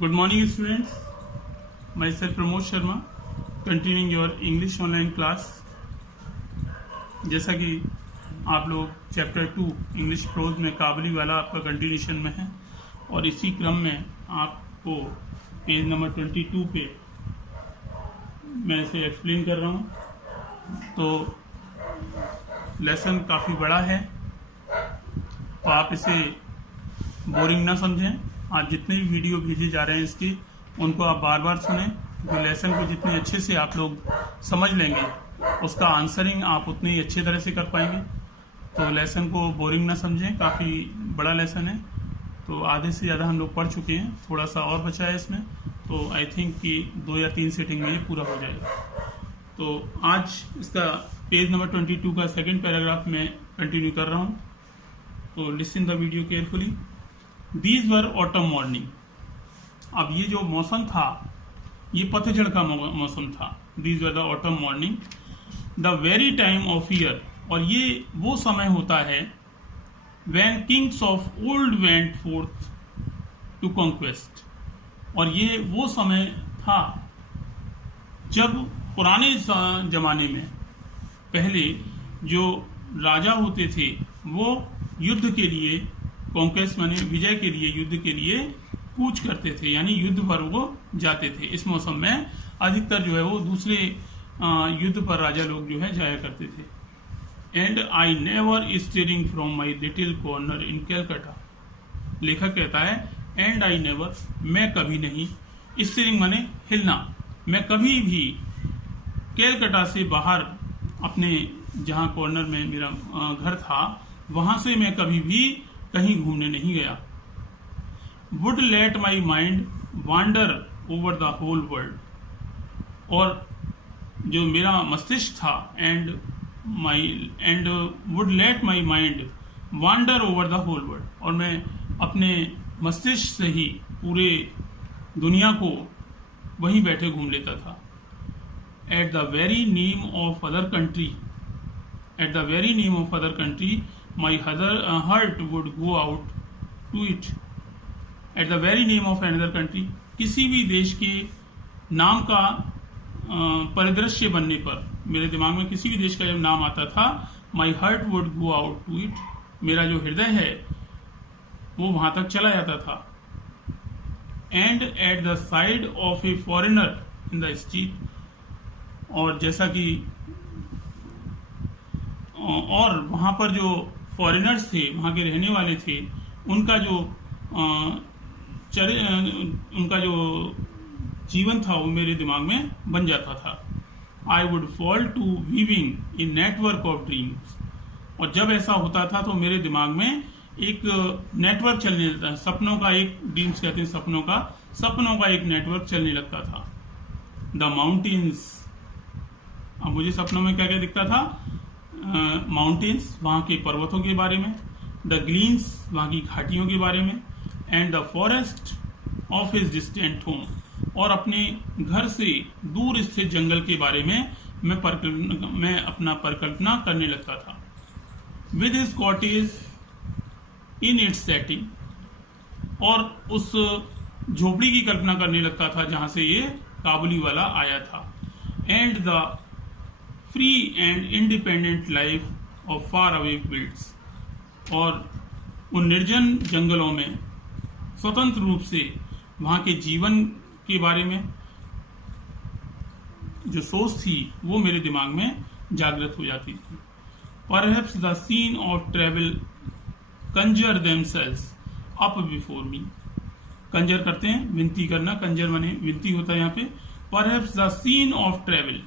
Good morning, students. Myself Pramod Sharma, continuing your English online class. जैसा कि आप लोग चैप्टर 2 इंग्लिश प्रोज में काबुली वाला आपका कंटिन्यूशन में है और इसी क्रम में आपको पेज नंबर 22 पे मैं इसे एक्सप्लेन कर रहा हूँ। तो लेसन काफ़ी बड़ा है तो आप इसे बोरिंग ना समझें। आप जितने भी वीडियो भेजे जा रहे हैं इसके उनको आप बार बार सुनें। तो लेसन को जितने अच्छे से आप लोग समझ लेंगे उसका आंसरिंग आप उतने ही अच्छे तरह से कर पाएंगे। तो लेसन को बोरिंग ना समझें, काफ़ी बड़ा लेसन है। तो आधे से ज़्यादा हम लोग पढ़ चुके हैं, थोड़ा सा और बचा है इसमें। तो आई थिंक कि 2 या 3 सेटिंग में ये पूरा हो जाएगा। तो आज इसका पेज नंबर 22 का सेकंड पैराग्राफ में कंटिन्यू कर रहा हूँ। तो listen the video carefully. These were autumn morning. अब ये जो मौसम था ये पतझड़ का मौसम था। These were the autumn morning the very time of year. और ये वो समय होता है when kings of old went forth to conquest. और ये वो समय था जब पुराने जमाने में पहले जो राजा होते थे वो युद्ध के लिए, कॉन्क्वेस्ट माने विजय के लिए, युद्ध के लिए कूच करते थे, यानी युद्ध पर वो जाते थे। इस मौसम में अधिकतर जो है वो दूसरे युद्ध पर राजा लोग जो है जाया करते थे। And I never stirring from my little corner in Calcutta. लेखक कहता है एंड आई नेवर, मैं कभी नहीं, स्टीयरिंग माने हिलना, मैं कभी भी कैलकाटा से बाहर अपने जहाँ कॉर्नर में मेरा घर था वहां से मैं कभी भी कहीं घूमने नहीं गया। Would let my mind wander over the whole world. और जो मेरा मस्तिष्क था and would let my mind wander over the whole world. और मैं अपने मस्तिष्क से ही पूरे दुनिया को वहीं बैठे घूम लेता था। At the very name of other country, at the very name of other country my heart would go out to it. At the very name of another country, किसी भी देश के नाम का परिदृश्य बनने पर मेरे दिमाग में किसी भी देश का जब नाम आता था, my heart would go out to it, मेरा जो हृदय है वो वहां तक चला जाता था। And at the side of A foreigner in the street. और जैसा कि और वहां पर जो फॉरेनर्स थे, वहां के रहने वाले थे, उनका जो उनका जो जीवन था वो मेरे दिमाग में बन जाता था। I would fall to weaving a network of dreams. और जब ऐसा होता था तो मेरे दिमाग में एक नेटवर्क चलने लगता, सपनों का एक, ड्रीम्स कहते हैं सपनों का एक नेटवर्क चलने लगता था। द माउंटेन्स, अब मुझे सपनों में क्या क्या दिखता था? माउंटेन्स, वहां के पर्वतों के बारे में, द ग्लीन्स, वहां की घाटियों के बारे में, and the forest of his distant home, और अपने घर से दूर स्थित जंगल के बारे में मैं अपना परिकल्पना करने लगता था। With his cottage in its setting, और उस झोपड़ी की कल्पना करने लगता था जहां से ये काबुली वाला आया था। And the free and independent life of far away fields, और उन निर्जन जंगलों में स्वतंत्र रूप से वहां के जीवन के बारे में जो सोच थी वो मेरे दिमाग में जागृत हो जाती थी। Perhaps the scene of travel conjure themselves up before me. Conjure करते हैं, विनती करना, कंजर माने विनती होता है यहाँ पे। Perhaps the scene of travel,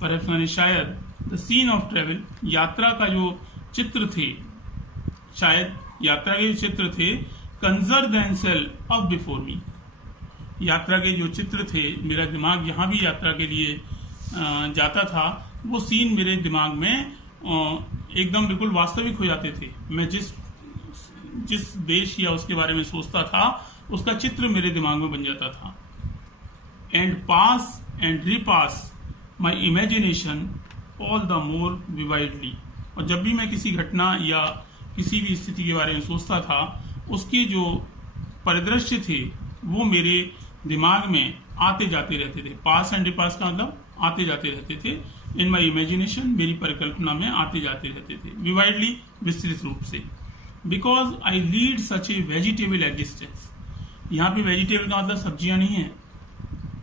perhaps माने शायद, द सीन ऑफ ट्रेवल, यात्रा का जो चित्र थे, शायद यात्रा के जो चित्र थे, कंजर देमसेल्व्स अप बिफोर मी, यात्रा के जो चित्र थे, मेरा दिमाग जहां भी यात्रा के लिए जाता था वो सीन मेरे दिमाग में एकदम बिल्कुल वास्तविक हो जाते थे। मैं जिस देश या उसके बारे में सोचता था उसका चित्र मेरे दिमाग में बन जाता था। And pass and repass my imagination all the more vividly. और जब भी मैं किसी घटना या किसी भी स्थिति के बारे में सोचता था उसके जो परिदृश्य थे वो मेरे दिमाग में आते जाते रहते थे। पास एंड रिपास का मतलब आते जाते रहते थे। इन माई इमेजिनेशन, मेरी परिकल्पना में आते जाते रहते थे, विवाइडली, विस्तृत रूप से। Because I lead such A vegetable existence. यहाँ पे वेजिटेबल का मतलब सब्जियां नहीं है,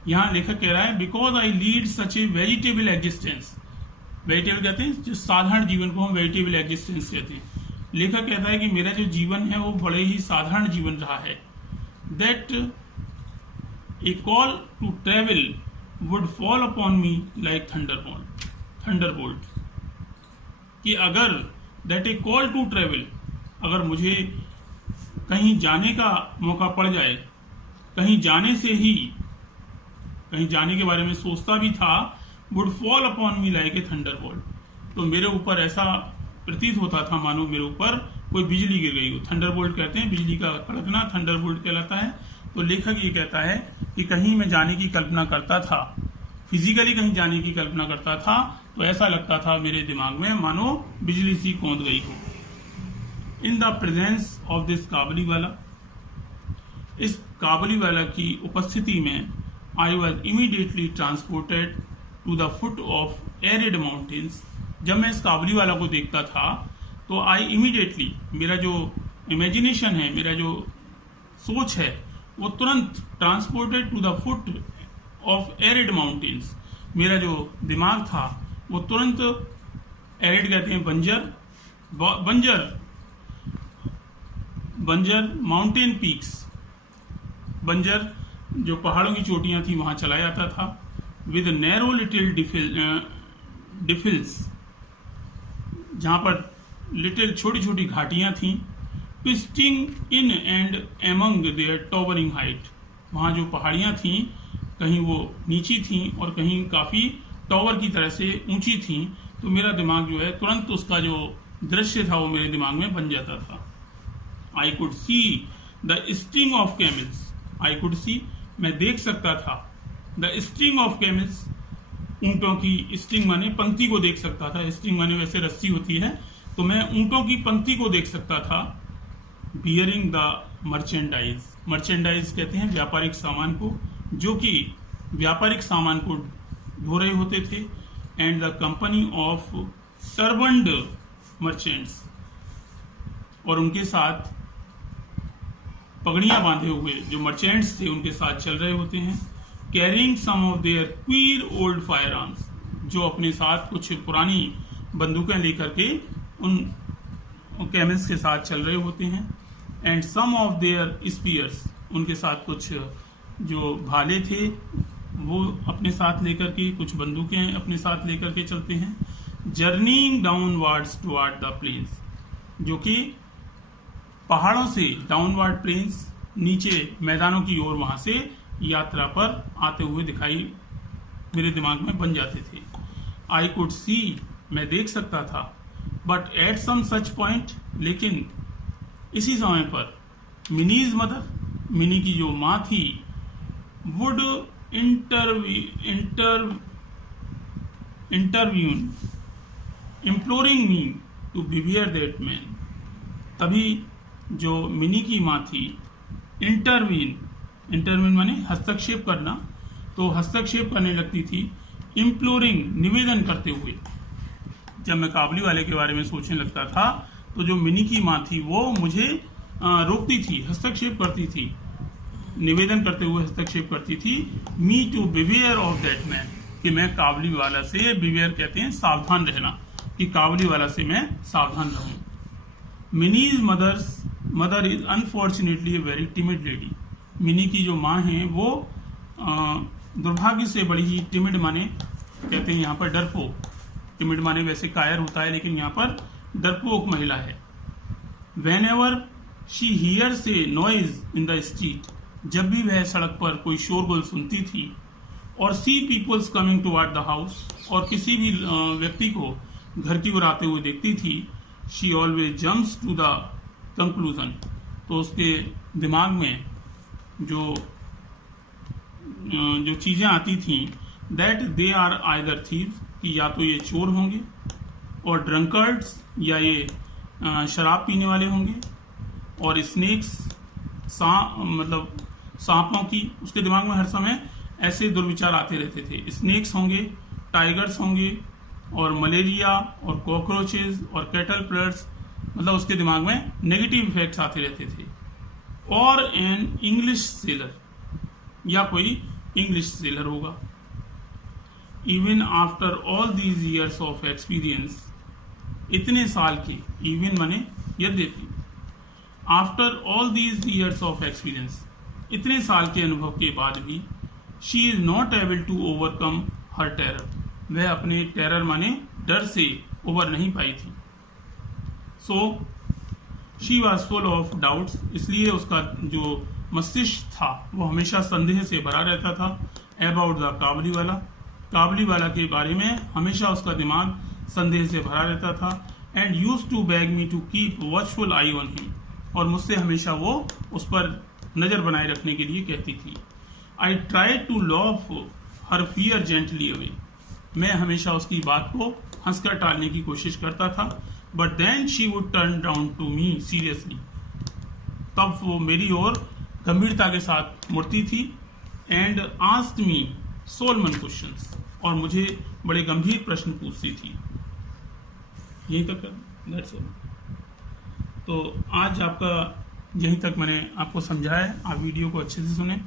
यहाँ लेखक कह रहा है because I lead such A vegetable existence. Vegetable कहते हैं जो साधारण जीवन को हम वेजिटेबल एग्जिस्टेंस कहते हैं। लेखक कहता है कि मेरा जो जीवन है वो बड़े ही साधारण जीवन रहा है। That a call to travel would fall upon me like thunderbolt. कि अगर that a call to travel, अगर मुझे कहीं जाने का मौका पड़ जाए, कहीं जाने से ही, कहीं जाने के बारे में सोचता भी था, would fall upon me like a Thunderbolt, तो मेरे ऊपर ऐसा प्रतीत होता था मानो मेरे ऊपर कोई बिजली गिर गई हो। थंडरबोल्ट कहते हैं बिजली का कड़कना, थंडरबोल्ट कहलाता है। तो लेखक ये कहता है कि कहीं मैं जाने की कल्पना करता था, फिजिकली कहीं जाने की कल्पना करता था, तो ऐसा लगता था मेरे दिमाग में मानो बिजली सी कौंध गई हो। In the presence of this Kabuliwala, इस काबुलीवाला की उपस्थिति में, I was immediately transported to the foot of arid mountains. जब मैं इस काबुलीवाला को देखता था तो आई इमीडिएटली, मेरा जो इमेजिनेशन है, मेरा जो सोच है, वो तुरंत transported to the foot of arid mountains, मेरा जो दिमाग था वो तुरंत, एरिड कहते हैं बंजर माउंटेन पीक्स, बंजर जो पहाड़ों की चोटियां थी वहां चला जाता था। विद नैरो लिटिल डिफिल्स, जहां पर लिटिल छोटी छोटी घाटियां थी। Twisting in and among their towering height, वहां जो पहाड़ियां थी कहीं वो नीची थी और कहीं काफी टॉवर की तरह से ऊंची थी। तो मेरा दिमाग जो है तुरंत उसका जो दृश्य था वो मेरे दिमाग में बन जाता था। I could see the string of camels, I could see, मैं देख सकता था, द स्टिंग ऑफ कैमल्स, ऊंटों की, स्टिंग माने पंक्ति को देख सकता था, स्टिंग माने वैसे रस्सी होती है, तो मैं ऊंटों की पंक्ति को देख सकता था। बियरिंग द मर्चेंडाइज, मर्चेंडाइज कहते हैं व्यापारिक सामान को, जो कि व्यापारिक सामान को ढो रहे होते थे। And the company of turbaned merchants, और उनके साथ पगड़ियां बांधे हुए जो मर्चेंट्स थे उनके साथ चल रहे होते हैं। Carrying some of their queer old firearms, जो अपने साथ कुछ पुरानी बंदूकें लेकर के उन कैमल्स के साथ चल रहे होते हैं। And some of their spears, उनके साथ कुछ जो भाले थे वो अपने साथ लेकर के, कुछ बंदूकें अपने साथ लेकर के चलते हैं। Journeying downwards toward the plains, जो कि पहाड़ों से डाउनवर्ड प्लेन्स, नीचे मैदानों की ओर वहां से यात्रा पर आते हुए दिखाई मेरे दिमाग में बन जाते थे। आई कुड सी, मैं देख सकता था, but at some such point, लेकिन इसी समय पर मिनीज मदर, मिनी की जो माँ थी, would intervene imploring me to beware of that man. तभी जो मिनी की माँ थी, इंटरवीन माने हस्तक्षेप करना, तो हस्तक्षेप करने लगती थी। इम्प्लोरिंग, निवेदन करते हुए। जब मैं काबुलीवाले के बारे में सोचने लगता था तो जो मिनी की माँ थी वो मुझे रोकती थी, हस्तक्षेप करती थी, निवेदन करते हुए हस्तक्षेप करती थी। Me to beware of that man, कि मैं काबुलीवाला से, बिवेयर कहते हैं सावधान रहना, कि काबुलीवाला से मैं सावधान रहूं। Minis mother is unfortunately a very timid lady. Mini की जो माँ है वो दुर्भाग्य से बड़ी ही टिमिड माने, कहते हैं यहाँ पर डरपोक, टिमिड माने वैसे कायर होता है लेकिन यहाँ पर डरपोक महिला है। वेन एवर शी हियर से नॉइज इन द स्ट्रीट, जब भी वह सड़क पर कोई शोरगुल सुनती थी, और see peoples coming toward the house, और किसी भी व्यक्ति को घर की ओर आते हुए देखती थी, she always jumps to the conclusion, तो उसके दिमाग में जो चीजें आती थी, that they are either thieves, कि या तो ये चोर होंगे, और ड्रंकर्ड्स, या ये शराब पीने वाले होंगे, और स्नेक्स, मतलब सांपों की, उसके दिमाग में हर समय ऐसे दुर्विचार आते रहते थे। स्नेक्स होंगे, टाइगर्स होंगे, और मलेरिया और कॉकरोचेस और कैटल प्लर्स, मतलब उसके दिमाग में नेगेटिव इफेक्ट्स आते रहते थे। और एन इंग्लिश सेलर, या कोई इंग्लिश सेलर होगा। Even after all these years of experience, इतने साल के, इवन माने यद्यपि, after all these years of experience, इतने साल के अनुभव के बाद भी, she is not able to overcome her terror, वह अपने टेरर माने डर से उबर नहीं पाई थी। So she was full of doubts, इसलिए उसका जो मस्तिष्क था वो हमेशा संदेह से भरा रहता था। अबाउट द काबुलीवाला, काबुलीवाला के बारे में हमेशा उसका दिमाग संदेह से भरा रहता था। And use to beg me to keep watchful eye on him, और मुझसे हमेशा वो उस पर नजर बनाए रखने के लिए कहती थी। I try to laugh her fear gently away, मैं हमेशा उसकी बात को हंसकर टालने की कोशिश करता था। But then she would turn down to me seriously, तब वो मेरी ओर गंभीरता के साथ मुड़ती थी। And asked me solemn questions, और मुझे बड़े गंभीर प्रश्न पूछती थी। यहीं तक, दैट्स ऑल। तो आज आपका यहीं तक मैंने आपको समझाया है। आप वीडियो को अच्छे से सुने,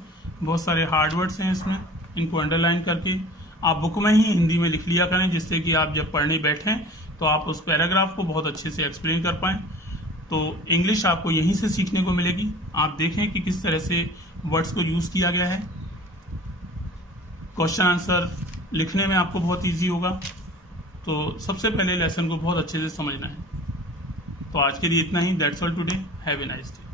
बहुत सारे हार्ड वर्ड्स हैं इसमें, इनको अंडरलाइन करके आप बुक में ही हिंदी में लिख लिया करें, जिससे कि आप जब पढ़ने बैठें तो आप उस पैराग्राफ को बहुत अच्छे से एक्सप्लेन कर पाएं। तो इंग्लिश आपको यहीं से सीखने को मिलेगी। आप देखें कि किस तरह से वर्ड्स को यूज किया गया है। क्वेश्चन आंसर लिखने में आपको बहुत इजी होगा। तो सबसे पहले लेसन को बहुत अच्छे से समझना है। तो आज के लिए इतना ही। That's all today. Have a nice day.